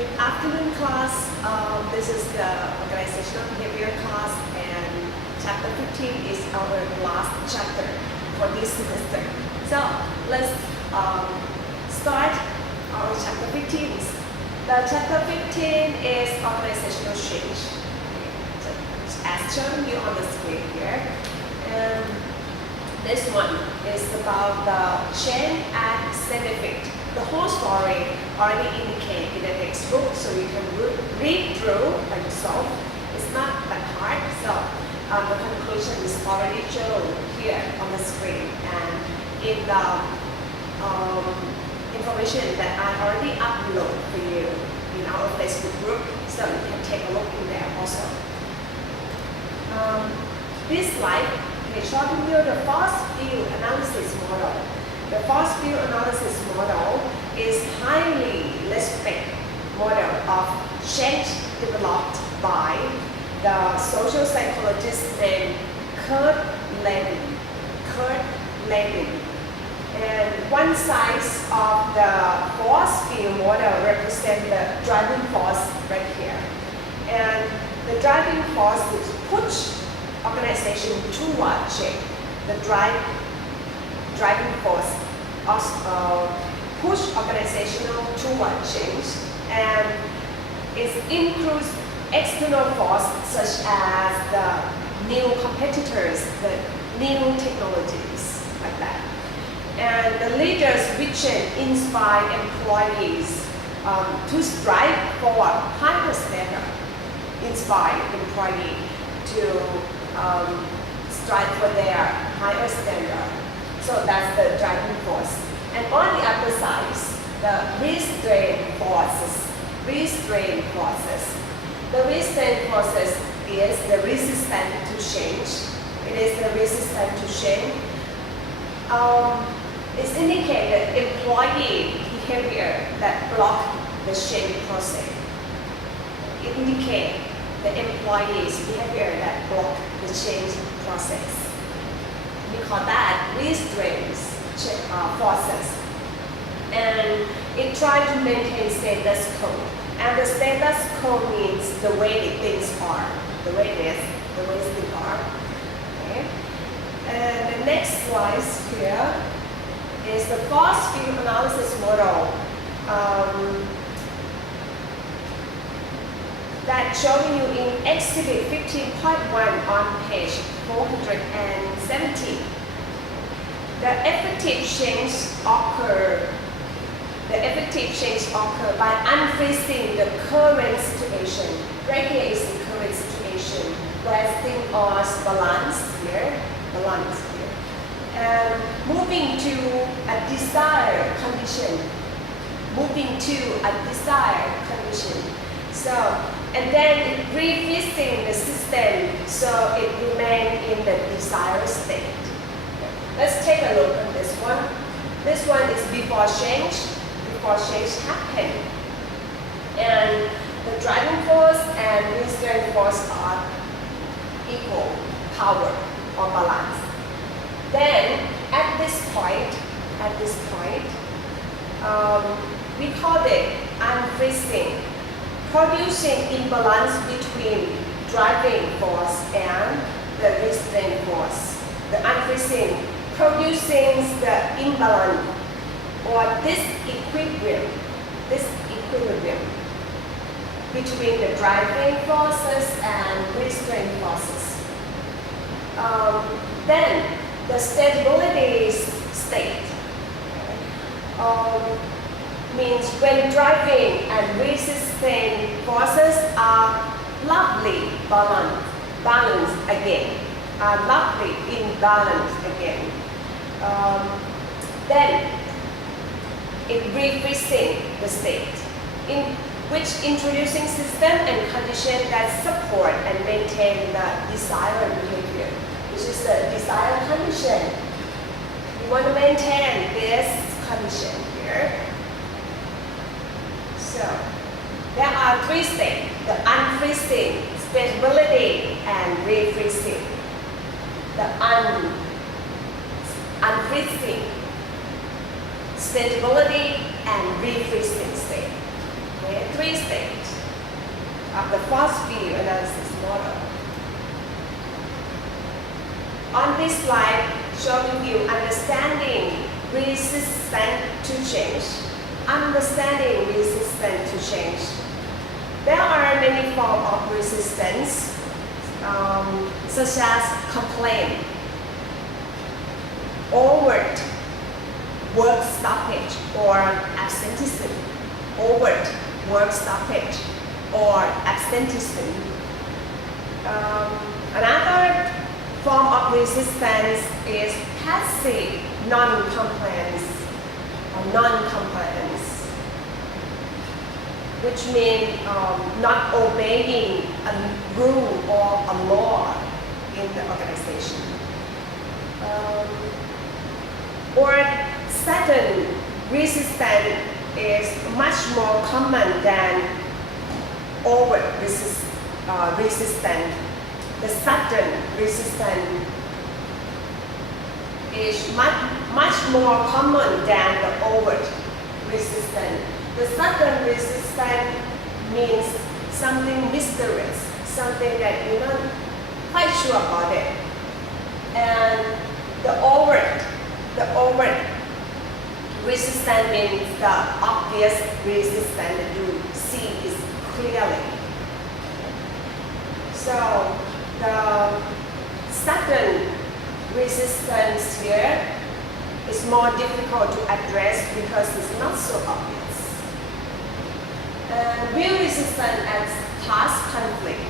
Good afternoon, class. This is the organizational behavior class, and chapter 15 is our last chapter for this semester. So let's start our chapter 15. The chapter 15 is organizational change. So, as shown you on the screen here, and this one is about the change at scientific. The whole story already indicated in the textbook, so you can read through by yourself. It's not that hard, so the conclusion is already shown here on the screen, and in the information that I already uploaded for you in our Facebook group, so you can take a look in there also. This slide is showing you the force field analysis model. The force field analysis model is highly respected model of change developed by the social psychologist named Kurt Lewin. And one side of the force field model represents the driving force right here. And the driving force is push organization toward change. The driving force push organizational toward change, and it includes external force such as the new competitors, the new technologies, like that. And the leaders' vision inspire employees to strive for higher standard, inspire employees to strive for their higher standard. So that's the driving force. And on the other side, the restraint forces. The restraint forces is the resistance to change. It is the resistance to change. It's indicated employee behavior that block the change process. It indicates the employee's behavior that block the change process. We call that restraint forces. And it tries to maintain status quo. And the status quo means the way things are, the way things are. Okay. And the next slide here is the force field analysis model that's showing you in Exhibit 15.1 on page 417. The effective change occur by unfreezing the current situation. Right here is the current situation where things are balanced here, and moving to a desired condition. So, and then it refreezing the system so it remains in the desired state. Let's take a look at this one. This one is before change happened. And the driving force and restraint force are equal power or balance. Then at this point, we call it unfreezing, producing imbalance between driving force and the restraint force. The unfreezing producing the imbalance or disequilibrium between the driving forces and restraint forces. Then the stability state means when driving and resisting forces are lovely balanced again. Then it refreezing the state, in which introducing system and condition that support and maintain the desired behavior. This is the desired condition. We want to maintain this condition here. So there are three states: the unfreezing, stability, and refreezing. The unfreezing, stability, and refreezing state. Okay, 3 stages of the force field analysis model. On this slide, showing you understanding resistance to change. Understanding resistance to change. There are many forms of resistance, such as complaint, overt work stoppage or absenteeism, overt work stoppage or absenteeism. Another form of resistance is passive non-compliance or non-compliance, which means not obeying a rule or a law in the organization. Or sudden resistance is much more common than overt resistance. The sudden resistance is much more common than the overt resistance. The sudden resistance means something mysterious, something that you're not quite sure about it. And the overt resistance means the obvious resistance that you see is clearly. So the sudden resistance here is more difficult to address because it's not so obvious. And real resistance as task conflict.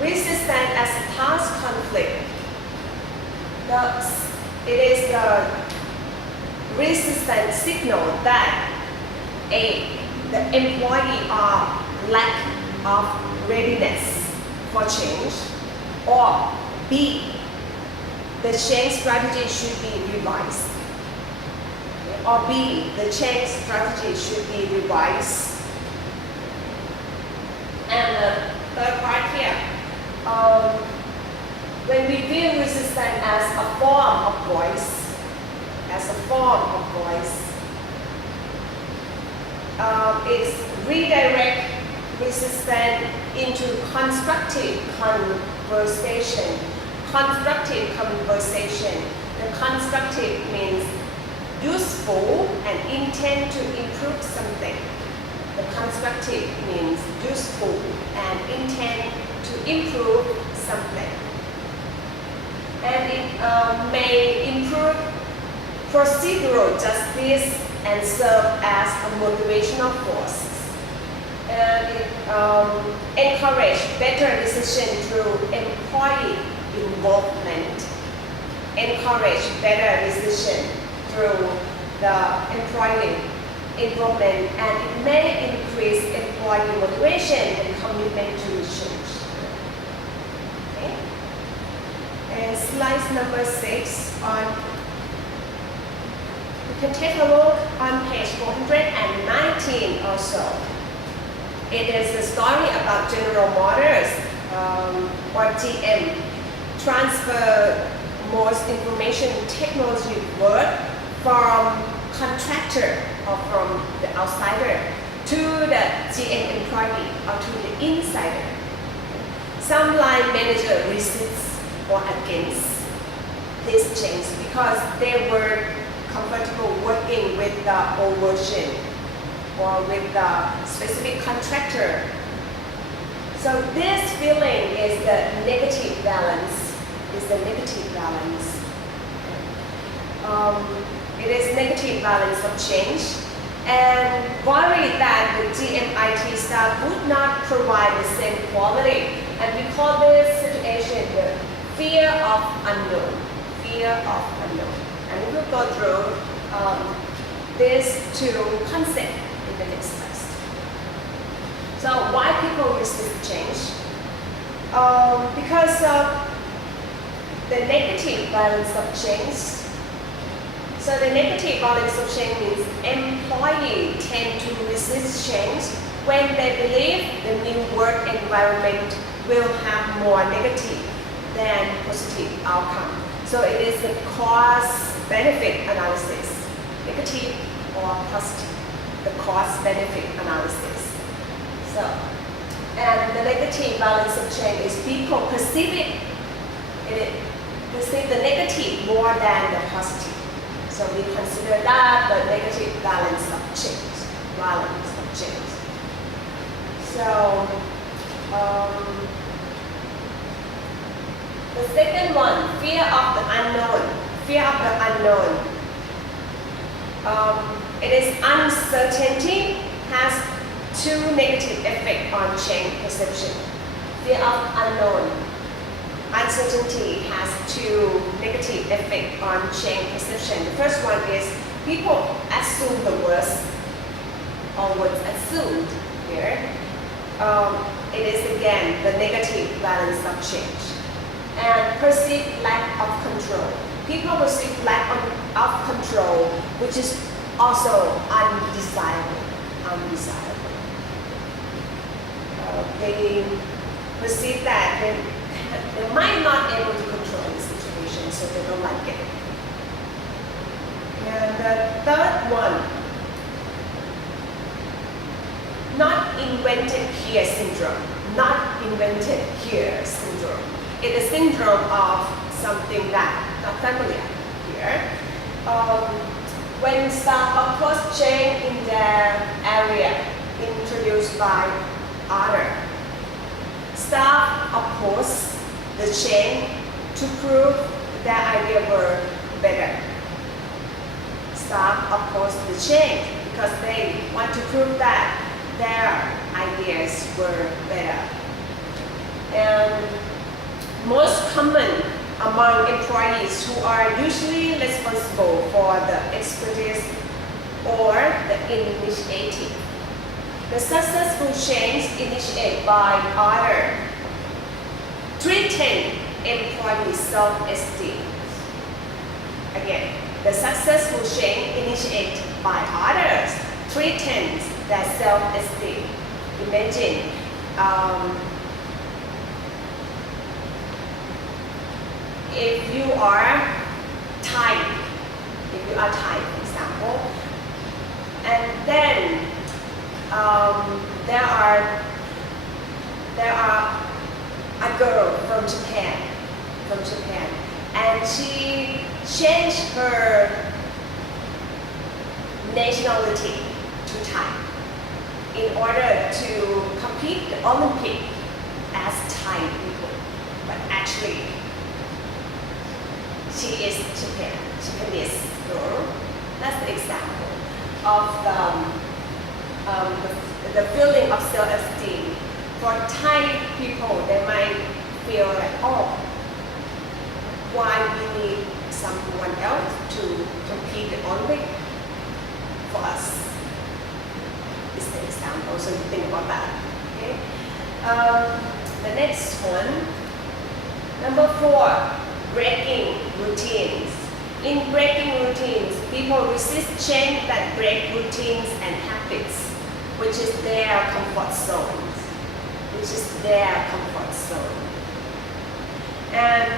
Resistance as task conflict. It is the resistance signal that A, the employee are lack of readiness for change, or B, the change strategy should be revised, or B, the change strategy should be revised. And the third part here, when we view resistance as a form of voice, it's redirect resistance into constructive conversation. Constructive conversation. The constructive means useful and intend to improve something. The constructive means useful and intend to improve something. And it may improve procedural justice and serve as a motivational force. And it encourages better decision through employee involvement. Encourage better decision through the employee involvement, and it may increase employee motivation and commitment to change. Okay. And slide number 6 you can take a look on page 419 also. It is a story about General Motors or GM transfer most information technology work from contractor or from the outsider to the GM employee or to the insider. Some line manager resists or against this change because they were comfortable working with the old version or with the specific contractor. So this feeling is the negative balance. It is negative balance of change, and worry that the GMIT staff would not provide the same quality. And we call this situation the fear of unknown. And we will go through these two concepts in the next class. So why people resist change? Because of the negative balance of change. So the negative balance of change means employees tend to resist change when they believe the new work environment will have more negative than positive outcome. So it is a cost-benefit analysis, negative or positive. the cost-benefit analysis. So, and the negative balance of change is people perceive the negative more than the positive. So we consider that the negative balance of change. So the second one, fear of the unknown. It is uncertainty has two negative effects on change perception. Fear of unknown. Uncertainty has two negative effects on change perception. The first one is people assume the worst, or what's assumed here. It is again the negative balance of change. And perceived lack of control. People perceive lack of control, which is also undesirable. They perceive that they might not able to control the situation, so they don't like it. And the third one, not invented here syndrome. It is syndrome of something that not familiar here. When staff oppose change in their area introduced by other, staff oppose the change to prove their idea were better. Staff oppose the change because they want to prove that their ideas were better. And most common among employees who are usually responsible for the expertise or the initiative. The successful change initiated by others threaten employee self-esteem. Again, the successful change initiated by others threatens their self-esteem. Imagine if you are Thai, for example, and then there are a girl from Japan, and she changed her nationality to Thai in order to compete the Olympic as Thai people, but actually she is Japanese girl. That's the example of the feeling of self-esteem. For Thai people, they might feel like, oh, why we need someone else to compete the Olympic for us? Is the example, so you think about that. Okay. The next one, number 4. Breaking routines. In breaking routines, people resist change that break routines and habits, which is their comfort zone. And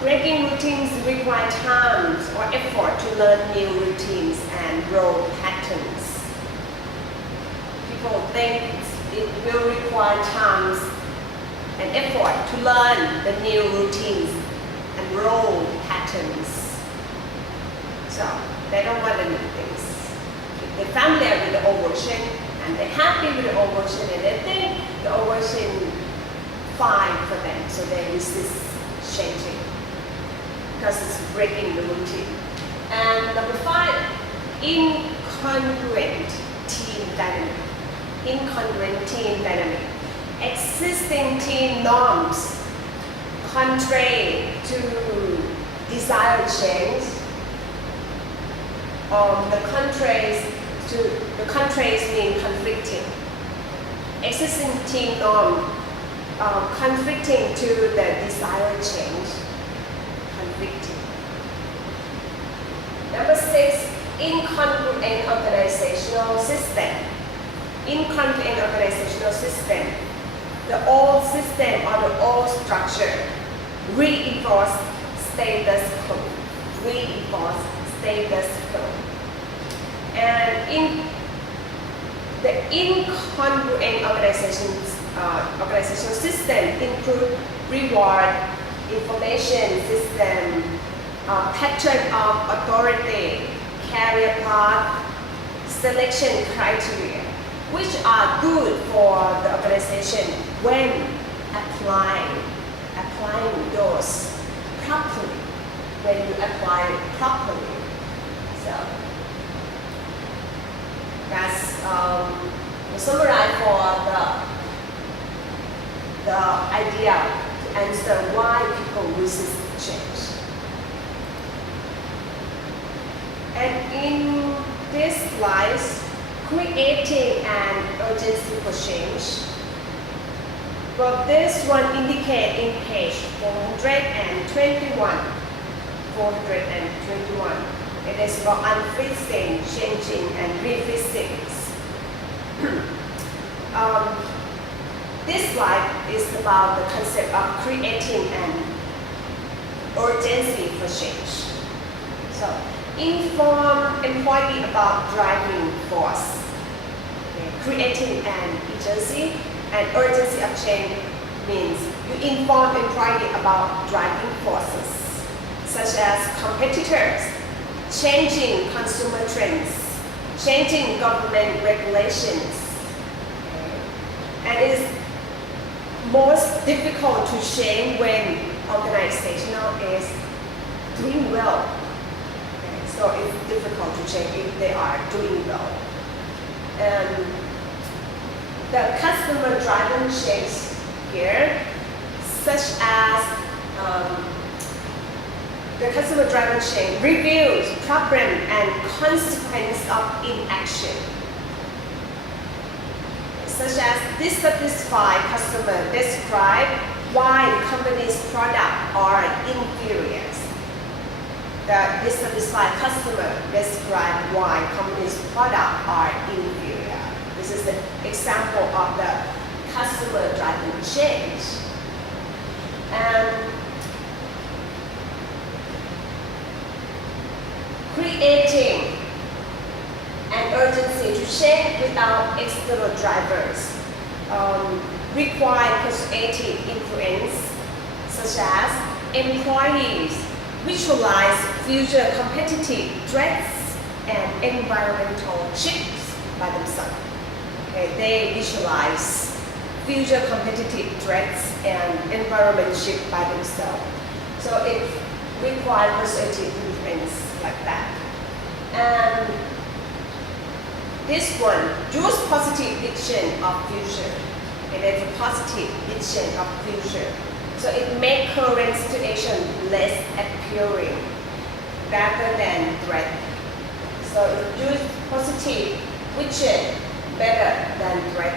breaking routines require time or effort to learn new routines and role patterns. People think it will require time and effort to learn the new routines and role patterns. So they don't want to do things. They're familiar with the old version and they're happy with the old version and they think the old version fine for them, so they resist changing because it's breaking the routine. And number 5, incongruent team dynamic. Existing team norms contrary to desired change. The contraries mean conflicting. Existing team norm conflicting to the desired change. Conflicting. Number 6, incongruent organizational system. Incongruent organizational system. The old system or the old structure reinforce status quo. And in the incongruent organizational system include reward, information system, pattern of authority, career path, selection criteria, which are good for the organization when applying those properly, when you apply it properly. So that's the summary for the idea to answer why people resist change. And in this slide, creating an urgency for change. Well, this one indicates in page 421. It is about unfixing, changing, and refixing. This slide is about the concept of creating an urgency for change. So, inform employee about driving force. Okay. Creating an urgency and urgency of change means you inform employee about driving forces, such as competitors, changing consumer trends, changing government regulations. Okay. And it's most difficult to change when organizational is doing well. Okay. So it's difficult to change if they are doing well. And the customer driven change here, such as the customer driven change reviews problem and consequence of inaction, such as dissatisfied customer describe why company's products are inferior. The dissatisfied customer describe why company's products are inferior. This is the example of the customer driven change. And creating an urgency to change without external drivers require persuasive influence, such as employees visualize future competitive threats and environmental shifts by themselves. Okay, they visualize future competitive threats and environment shift by themselves. So it requires persuasive influence like that. And this one, use positive vision of future. It is a positive vision of future. So it makes current situation less appealing rather than threat. So it use positive vision better than threat.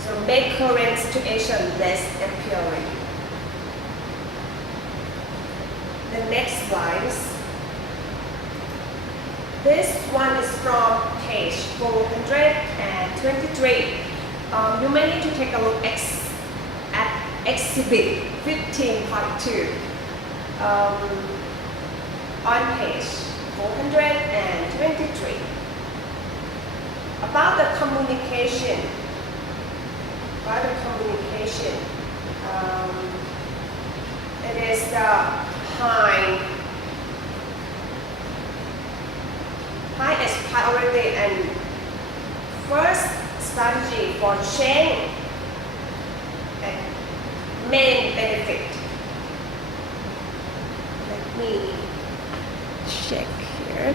So make current situation less appealing. The next slide. This one is from page 423. You may need to take a look at exhibit 15.2 on page 423. About the communication. It is the highest priority and first strategy for change and main benefit. Let me check here.